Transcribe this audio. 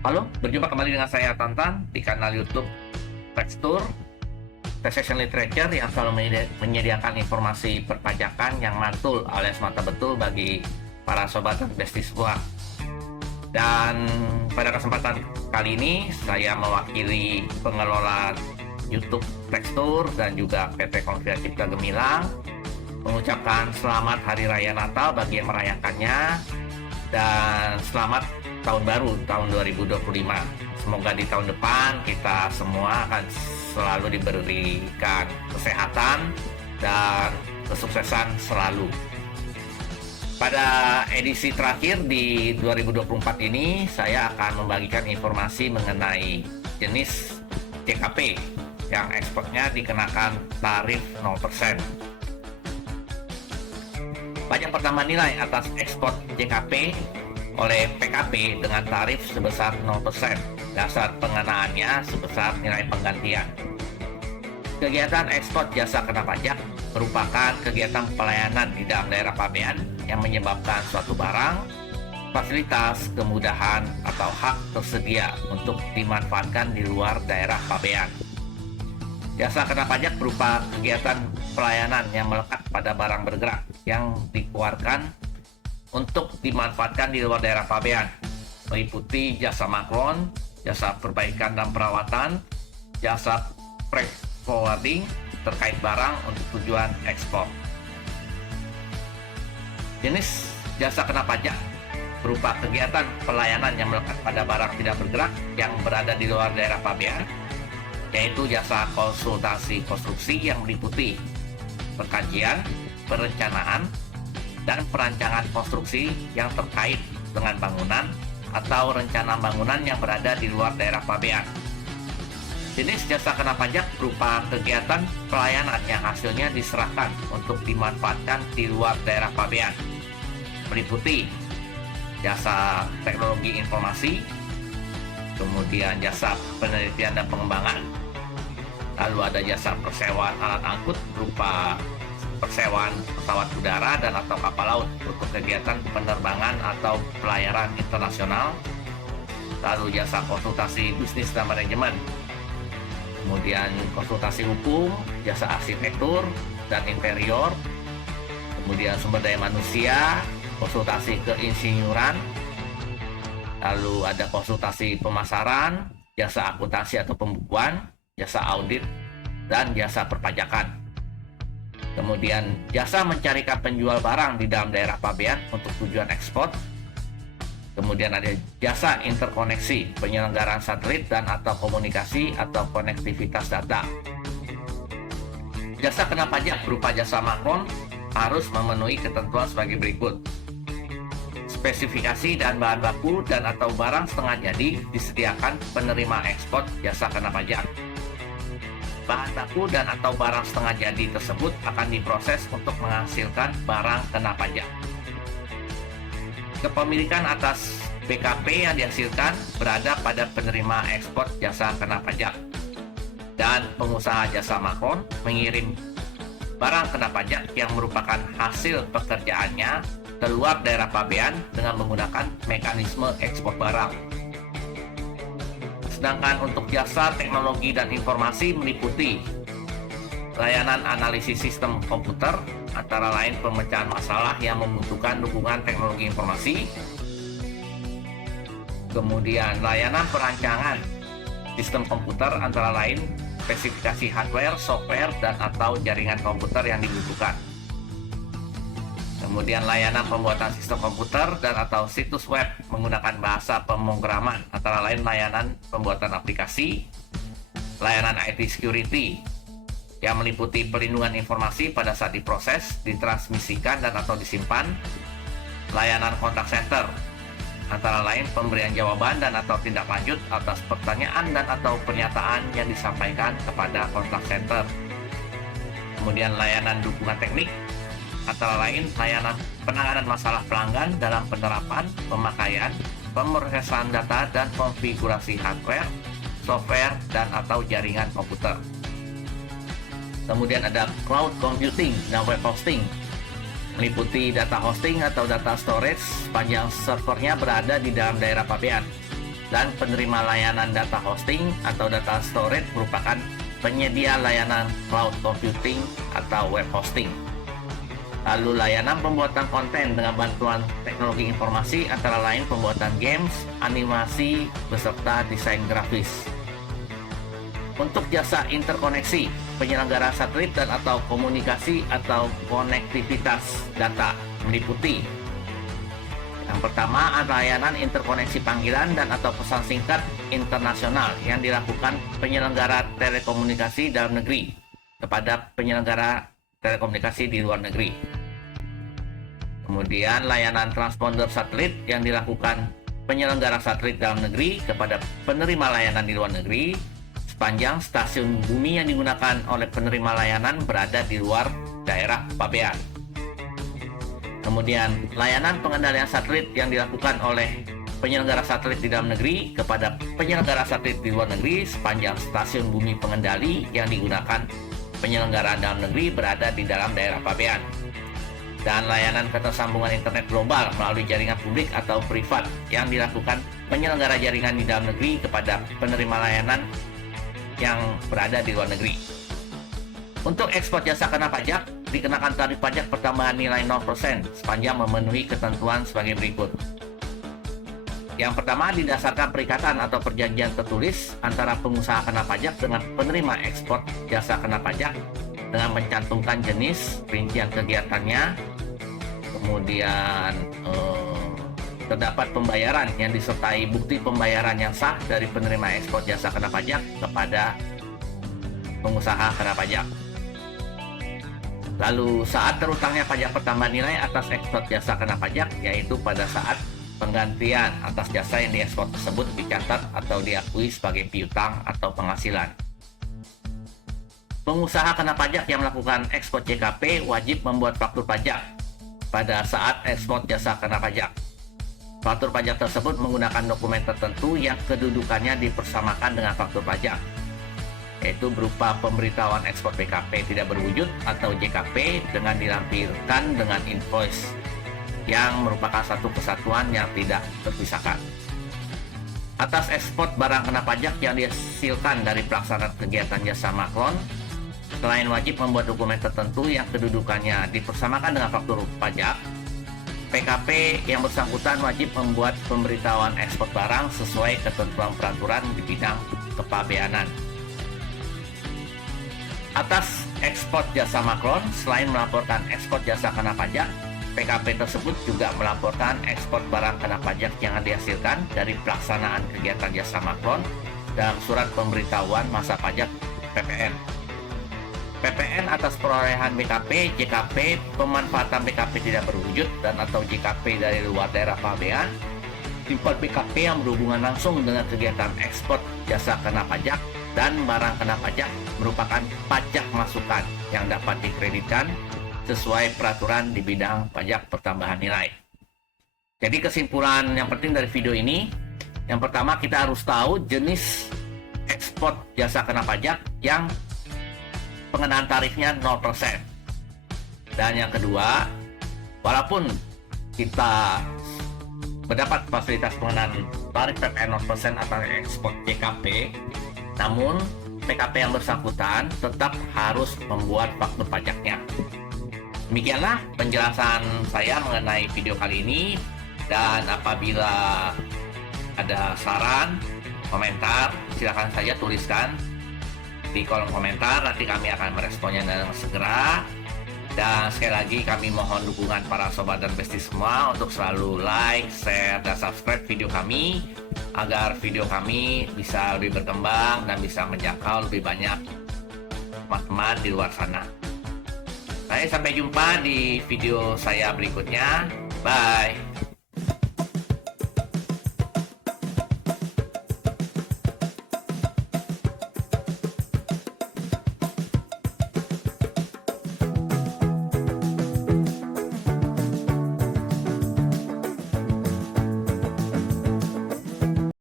Halo, berjumpa kembali dengan saya Tantan di kanal YouTube Tekstur Taxation Literature yang selalu menyediakan informasi perpajakan yang mantul alias mata betul bagi para sobat dan bestie semua. Dan pada kesempatan kali ini saya mewakili pengelola YouTube Tekstur dan juga PT Konfia Cipta Gemilang mengucapkan selamat Hari Raya Natal bagi yang merayakannya dan selamat tahun baru tahun 2025. Semoga di tahun depan kita semua akan selalu diberikan kesehatan dan kesuksesan selalu. Pada edisi terakhir di 2024 ini saya akan membagikan informasi mengenai jenis JKP yang ekspornya dikenakan tarif 0%. Pajak pertambahan nilai atas ekspor JKP oleh PKP dengan tarif sebesar 0%. Dasar pengenaannya sebesar nilai penggantian. Kegiatan ekspor jasa kena pajak merupakan kegiatan pelayanan di dalam daerah pabean yang menyebabkan suatu barang, fasilitas, kemudahan, atau hak tersedia untuk dimanfaatkan di luar daerah pabean. Jasa kena pajak berupa kegiatan pelayanan yang melekat pada barang bergerak yang dikeluarkan untuk dimanfaatkan di luar daerah pabean, meliputi jasa makron, jasa perbaikan dan perawatan, jasa freight forwarding terkait barang untuk tujuan ekspor. Jenis jasa kena pajak berupa kegiatan pelayanan yang melekat pada barang tidak bergerak yang berada di luar daerah pabean, yaitu jasa konsultasi konstruksi yang meliputi pengkajian, perencanaan, dan perancangan konstruksi yang terkait dengan bangunan atau rencana bangunan yang berada di luar daerah pabean. Jenis jasa kena pajak berupa kegiatan pelayanan yang hasilnya diserahkan untuk dimanfaatkan di luar daerah pabean, meliputi jasa teknologi informasi, kemudian jasa penelitian dan pengembangan, lalu ada jasa persewaan alat angkut berupa persewaan pesawat udara dan atau kapal laut untuk kegiatan penerbangan atau pelayaran internasional, lalu jasa konsultasi bisnis dan manajemen, kemudian konsultasi hukum, jasa arsitektur dan interior, kemudian sumber daya manusia, konsultasi keinsinyuran, lalu ada konsultasi pemasaran, jasa akuntansi atau pembukuan, jasa audit, dan jasa perpajakan. Kemudian jasa mencarikan penjual barang di dalam daerah pabean untuk tujuan ekspor. Kemudian ada jasa interkoneksi, penyelenggaraan satelit dan atau komunikasi atau konektivitas data. Jasa kena pajak berupa jasa makron harus memenuhi ketentuan sebagai berikut. Spesifikasi dan bahan baku dan atau barang setengah jadi disediakan penerima ekspor jasa kena pajak. Bahan baku dan atau barang setengah jadi tersebut akan diproses untuk menghasilkan barang kena pajak. Kepemilikan atas BKP yang dihasilkan berada pada penerima ekspor jasa kena pajak, dan pengusaha jasa makron mengirim barang kena pajak yang merupakan hasil pekerjaannya keluar daerah pabean dengan menggunakan mekanisme ekspor barang. Sedangkan untuk jasa teknologi dan informasi meliputi layanan analisis sistem komputer, antara lain pemecahan masalah yang membutuhkan dukungan teknologi informasi, kemudian layanan perancangan sistem komputer, antara lain spesifikasi hardware, software, dan atau jaringan komputer yang dibutuhkan. Kemudian layanan pembuatan sistem komputer dan atau situs web menggunakan bahasa pemrograman, antara lain layanan pembuatan aplikasi, layanan IT security yang meliputi perlindungan informasi pada saat diproses, ditransmisikan dan atau disimpan, layanan kontak center, antara lain pemberian jawaban dan atau tindak lanjut atas pertanyaan dan atau pernyataan yang disampaikan kepada kontak center. Kemudian layanan dukungan teknik, antara lain layanan penanganan masalah pelanggan dalam penerapan, pemakaian, pemrosesan data, dan konfigurasi hardware, software, dan atau jaringan komputer. Kemudian ada cloud computing dan web hosting, meliputi data hosting atau data storage sepanjang servernya berada di dalam daerah pabean. Dan penerima layanan data hosting atau data storage merupakan penyedia layanan cloud computing atau web hosting. Lalu layanan pembuatan konten dengan bantuan teknologi informasi antara lain pembuatan games, animasi, beserta desain grafis. Untuk jasa interkoneksi, penyelenggara satelit dan atau komunikasi atau konektivitas data meliputi yang pertama, layanan interkoneksi panggilan dan atau pesan singkat internasional yang dilakukan penyelenggara telekomunikasi dalam negeri kepada penyelenggara telekomunikasi di luar negeri. Kemudian layanan transponder satelit yang dilakukan penyelenggara satelit dalam negeri kepada penerima layanan di luar negeri sepanjang stasiun bumi yang digunakan oleh penerima layanan berada di luar daerah pabean. Kemudian layanan pengendalian satelit yang dilakukan oleh penyelenggara satelit di dalam negeri kepada penyelenggara satelit di luar negeri sepanjang stasiun bumi pengendali yang digunakan penyelenggara dalam negeri berada di dalam daerah pabean. Dan layanan ketersambungan internet global melalui jaringan publik atau privat yang dilakukan penyelenggara jaringan di dalam negeri kepada penerima layanan yang berada di luar negeri. Untuk ekspor jasa kena pajak, dikenakan tarif pajak pertambahan nilai 0% sepanjang memenuhi ketentuan sebagai berikut. Yang pertama, didasarkan perikatan atau perjanjian tertulis antara pengusaha kena pajak dengan penerima ekspor jasa kena pajak dengan mencantumkan jenis, rincian kegiatannya, kemudian terdapat pembayaran yang disertai bukti pembayaran yang sah dari penerima ekspor jasa kena pajak kepada pengusaha kena pajak. Lalu saat terutangnya pajak pertambahan nilai atas ekspor jasa kena pajak, yaitu pada saat penggantian atas jasa yang diekspor tersebut dicatat atau diakui sebagai piutang atau penghasilan. Pengusaha kena pajak yang melakukan ekspor JKP wajib membuat faktur pajak pada saat ekspor jasa kena pajak. Faktur pajak tersebut menggunakan dokumen tertentu yang kedudukannya dipersamakan dengan faktur pajak, yaitu berupa pemberitahuan ekspor PKP tidak berwujud atau JKP dengan dilampirkan dengan invoice yang merupakan satu kesatuan yang tidak terpisahkan. Atas ekspor barang kena pajak yang dihasilkan dari pelaksanaan kegiatan jasa maklon, selain wajib membuat dokumen tertentu yang kedudukannya dipersamakan dengan faktur pajak, PKP yang bersangkutan wajib membuat pemberitahuan ekspor barang sesuai ketentuan peraturan di bidang kepabeanan. Atas ekspor jasa maklon, selain melaporkan ekspor jasa kena pajak, PKP tersebut juga melaporkan ekspor barang kena pajak yang dihasilkan dari pelaksanaan kegiatan jasa maklon dalam surat pemberitahuan masa pajak PPN. PPN atas perolehan BKP, JKP, pemanfaatan BKP tidak berwujud dan atau JKP dari luar daerah pabean, import BKP yang berhubungan langsung dengan kegiatan ekspor jasa kena pajak dan barang kena pajak merupakan pajak masukan yang dapat dikreditkan sesuai peraturan di bidang pajak pertambahan nilai. Jadi kesimpulan yang penting dari video ini, yang pertama kita harus tahu jenis ekspor jasa kena pajak yang pengenaan tarifnya 0%. Dan yang kedua, walaupun kita mendapat fasilitas pengenaan tarif PPN 0% atau ekspor JKP, namun PKP yang bersangkutan tetap harus membuat faktur pajaknya. Demikianlah penjelasan saya mengenai video kali ini, dan apabila ada saran, komentar, silakan saja tuliskan di kolom komentar, nanti kami akan meresponnya dengan segera. Dan sekali lagi kami mohon dukungan para sobat dan besti semua untuk selalu like, share, dan subscribe video kami agar video kami bisa lebih berkembang dan bisa menjangkau lebih banyak teman-teman di luar sana. Sampai jumpa di video saya berikutnya. Bye.